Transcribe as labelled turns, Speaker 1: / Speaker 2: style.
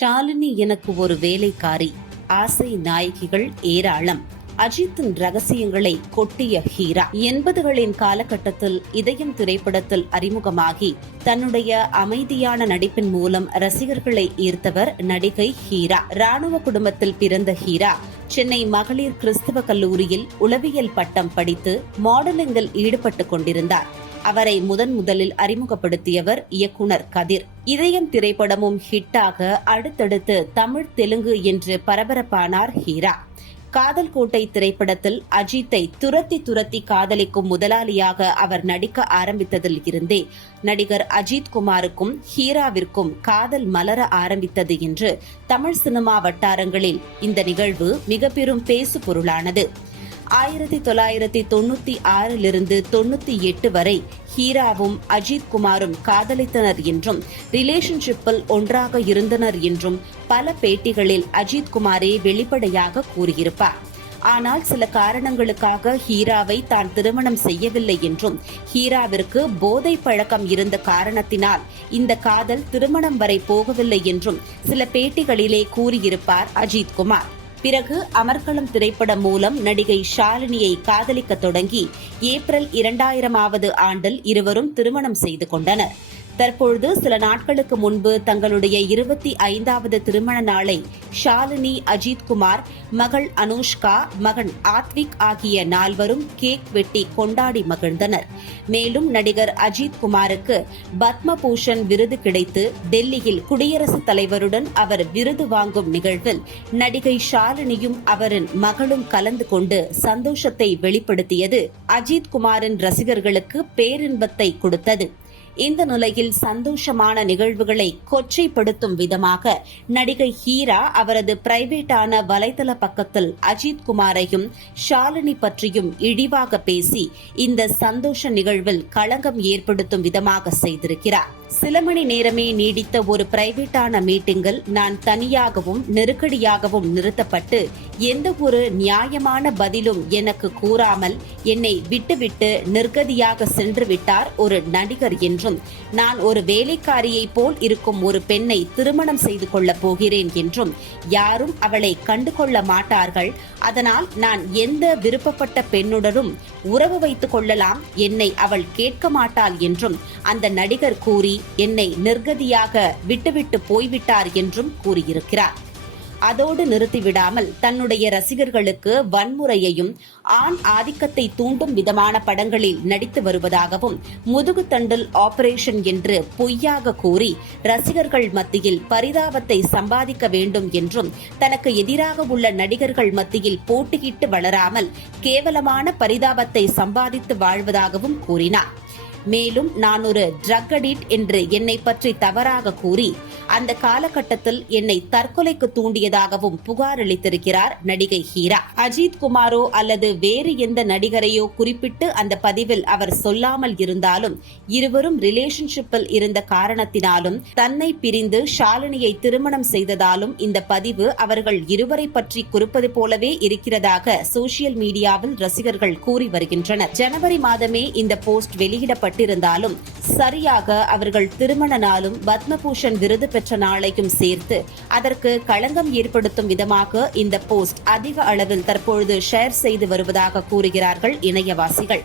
Speaker 1: ஷாலினி எனக்கு ஒரு வேலைக்காரி. ஆசை நாயகிகள் ஏராளம். அஜித்தின் ரகசியங்களை கொட்டிய ஹீரா. எண்பதுகளின் காலகட்டத்தில் இதயம் திரைப்படத்தில் அறிமுகமாகி தன்னுடைய அமைதியான நடிப்பின் மூலம் ரசிகர்களை ஈர்த்தவர் நடிகை ஹீரா. ராணுவ குடும்பத்தில் பிறந்த ஹீரா சென்னை மகளிர் கிறிஸ்தவ கல்லூரியில் உளவியல் பட்டம் படித்து மாடலிங்கில் ஈடுபட்டுக் கொண்டிருந்தார். அவரை முதன் முதலில் அறிமுகப்படுத்தியவர் இயக்குனர் கதிர். இதயம் திரைப்படமும் ஹிட்டாக அடுத்தடுத்து தமிழ் தெலுங்கு என்று பரபரப்பானார் ஹீரா. காதல் கோட்டை திரைப்படத்தில் அஜித்தை துரத்தி துரத்தி காதலிக்கும் முதலாளியாக அவர் நடிக்க ஆரம்பித்ததில் இருந்தே நடிகர் அஜித் குமாருக்கும் ஹீராவிற்கும் காதல் மலர ஆரம்பித்தது என்று தமிழ் சினிமா வட்டாரங்களில் இந்த நிகழ்வு மிக பெரும் பேசு பொருளானது ஆயிரத்தி தொள்ளாயிரத்தி தொண்ணூத்தி ஆறிலிருந்து தொண்ணூத்தி எட்டு வரை ஹீராவும் அஜித் குமாரும் காதலித்தனர் என்றும் ரிலேஷன்ஷிப்பில் ஒன்றாக இருந்தனர் என்றும் பல பேட்டிகளில் அஜித் குமாரே வெளிப்படையாக கூறியிருப்பார். ஆனால் சில காரணங்களுக்காக ஹீராவை தான் திருமணம் செய்யவில்லை என்றும் ஹீராவிற்கு போதை பழக்கம் இருந்த காரணத்தினால் இந்த காதல் திருமணம் வரை போகவில்லை என்றும் சில பேட்டிகளிலே கூறியிருப்பார் அஜித் குமார். பிறகு அமர்க்களம் திரைப்படம் மூலம் நடிகை ஷாலினியை காதலிக்க தொடங்கி ஏப்ரல் இரண்டாயிரமாவது ஆண்டில் இருவரும் திருமணம் செய்து கொண்டனர். தற்பொழுது சில நாட்களுக்கு முன்பு தங்களுடைய இருபத்தி ஐந்தாவது திருமண நாளை ஷாலினி அஜித்குமார் மகள் அனுஷ்கா மகன் ஆத்விக் ஆகிய நால்வரும் கேக் வெட்டி கொண்டாடி மகிழ்ந்தனர். மேலும் நடிகர் அஜித் குமாருக்கு பத்மபூஷன் விருது கிடைத்து டெல்லியில் குடியரசுத் தலைவருடன் அவர் விருது வாங்கும் நிகழ்வில் நடிகை ஷாலினியும் அவரின் மகளும் கலந்து கொண்டு சந்தோஷத்தை வெளிப்படுத்தியது. அஜித் குமாரின் ரசிகர்களுக்கு பேரின்பத்தை கொடுத்தது. இந்த நிலையில் சந்தோஷமான நிகழ்வுகளை கொச்சைப்படுத்தும் விதமாக நடிகை ஹீரா அவரது பிரைவேட்டான வலைதள பக்கத்தில் அஜித் குமாரையும் ஷாலினி பற்றியும் இழிவாக பேசி இந்த சந்தோஷ நிகழ்வில் களங்கம் ஏற்படுத்தும் விதமாக செய்திருக்கிறார். சில மணி நேரமே நீடித்த ஒரு பிரைவேட்டான மீட்டிங்கில் நான் தனியாகவும் நெருக்கடியாகவும் நிறுத்தப்பட்டு எந்த ஒரு நியாயமான பதிலும் எனக்கு கூறாமல் என்னை விட்டுவிட்டு நிர்கதியாக சென்று விட்டார் ஒரு நடிகர் என்றும் நான் ஒரு வேலைக்காரியைப் போல் இருக்கும் ஒரு பெண்ணை திருமணம் செய்து கொள்ளப் போகிறேன் என்றும் யாரும் அவளை கண்டு கொள்ள மாட்டார்கள். அதனால் நான் எந்த விருப்பப்பட்ட பெண்ணுடனும் உறவு வைத்துக் கொள்ளலாம் என்னை அவள் கேட்க மாட்டாள் என்றும் அந்த நடிகர் கூறி என்னை நிர்கதியாக விட்டுவிட்டு போய்விட்டார் என்றும் கூறியிருக்கிறார். அதோடு நிறுத்திவிடாமல் தன்னுடைய ரசிகர்களுக்கு வன்முறையையும் ஆண் ஆதிக்கத்தை தூண்டும் விதமான படங்களில் நடித்து வருவதாகவும் முதுகுத்தண்டில் ஆபரேஷன் என்று பொய்யாக கூறி ரசிகர்கள் மத்தியில் பரிதாபத்தை சம்பாதிக்க வேண்டும் என்றும் தனக்கு எதிராக உள்ள நடிகர்கள் மத்தியில் போட்டியிட்டு வளராமல் கேவலமான பரிதாபத்தை சம்பாதித்து வாழ்வதாகவும் கூறினார். மேலும் நான் ஒரு ட்ரக் அடிட் என்று என்னை பற்றி தவறாக கூறி அந்த காலகட்டத்தில் என்னை தற்கொலைக்கு தூண்டியதாகவும் புகார் அளித்திருக்கிறார் நடிகை ஹீரா. அஜித் குமாரோ அல்லது வேறு எந்த நடிகரையோ குறிப்பிட்டு அந்த பதிவில் அவர் சொல்லாமல் இருந்தாலும் இருவரும் ரிலேஷன்ஷிப்பில் இருந்த காரணத்தினாலும் தன்னை பிரிந்து ஷாலினியை திருமணம் செய்ததாலும் இந்த பதிவு அவர்கள் இருவரை பற்றி குறிப்பது போலவே இருக்கிறதாக சோசியல் மீடியாவில் ரசிகர்கள் கூறி வருகின்றனர். ஜனவரி மாதமே இந்த போஸ்ட் வெளியிடப்பட்டு வெளியிடப்பட்டிருந்தாலும் சரியாக அவர்கள் திருமண நாளும் பத்மபூஷன் விருது பெற்ற நாளையும் சேர்த்து அதற்கு களங்கம் ஏற்படுத்தும் விதமாக இந்த போஸ்ட் அதிக அளவில் தற்பொழுது ஷேர் செய்து வருவதாக கூறுகிறார்கள் இணையவாசிகள்.